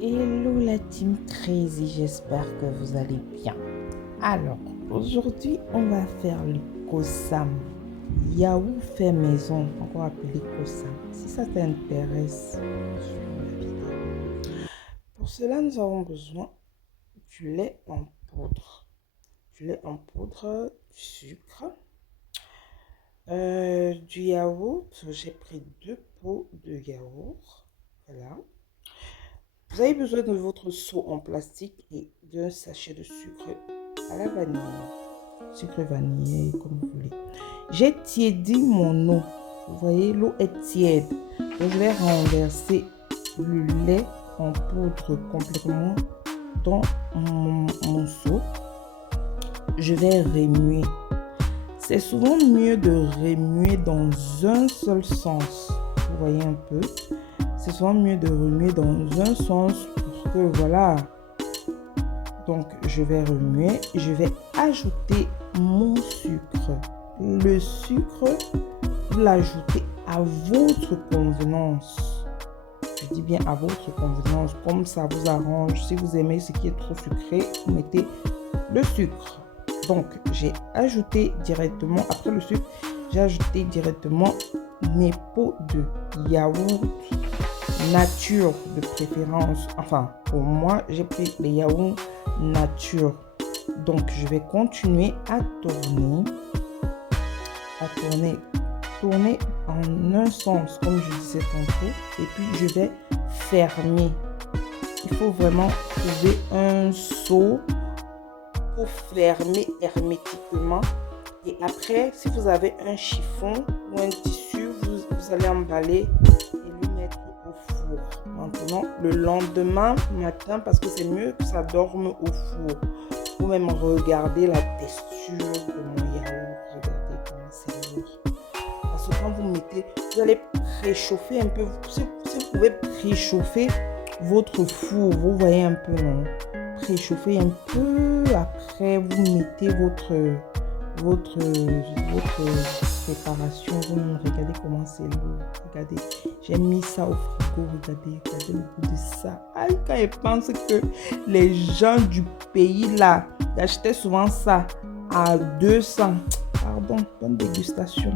Hello la team Crazy, j'espère que vous allez bien. Alors, aujourd'hui, on va faire le kosam. Yaourt fait maison, encore appelé kosam. Si ça t'intéresse, suis ma vidéo. Pour cela, nous avons besoin du lait en poudre. Du lait en poudre, du sucre, du yaourt. J'ai pris 2 pots de yaourt. Voilà. Vous avez besoin de votre seau en plastique et d'un sachet de sucre à la vanille. Sucre vanillé, comme vous voulez. J'ai tiédi mon eau. Vous voyez, l'eau est tiède. Donc, je vais renverser le lait en poudre complètement dans mon seau. Je vais remuer. C'est souvent mieux de remuer dans un seul sens. Vous voyez un peu. C'est souvent mieux de remuer dans un sens pour que voilà. Donc je vais remuer. Je vais ajouter mon sucre. Le sucre, vous l'ajoutez à votre convenance. Je dis bien à votre convenance. Comme ça vous arrange. Si vous aimez ce qui est trop sucré, vous mettez le sucre. Donc j'ai ajouté directement, après le sucre, j'ai ajouté directement mes pots de yaourt nature de préférence. Enfin, pour moi, j'ai pris les yaourts nature. Donc, je vais continuer à tourner en un sens, comme je disais tantôt. Et puis, je vais fermer. Il faut vraiment trouver un seau pour fermer hermétiquement. Et après, si vous avez un chiffon ou un tissu, vous allez emballer et le mettre au four. Maintenant, le lendemain matin, parce que c'est mieux que ça dorme au four. Ou même regarder la texture de mon yaourt. Regardez comment c'est lourd. Parce que quand vous mettez, vous allez préchauffer un peu. Si vous pouvez préchauffer votre four, vous voyez un peu, non? Préchauffer un peu. Après, vous mettez votre préparation. Vous regardez comment c'est lourd. Regardez, j'ai mis ça au frigo. Regardez le goût de ça. Aïe, quand je pense que les gens du pays là achetaient souvent ça à 200. Pardon, bonne dégustation.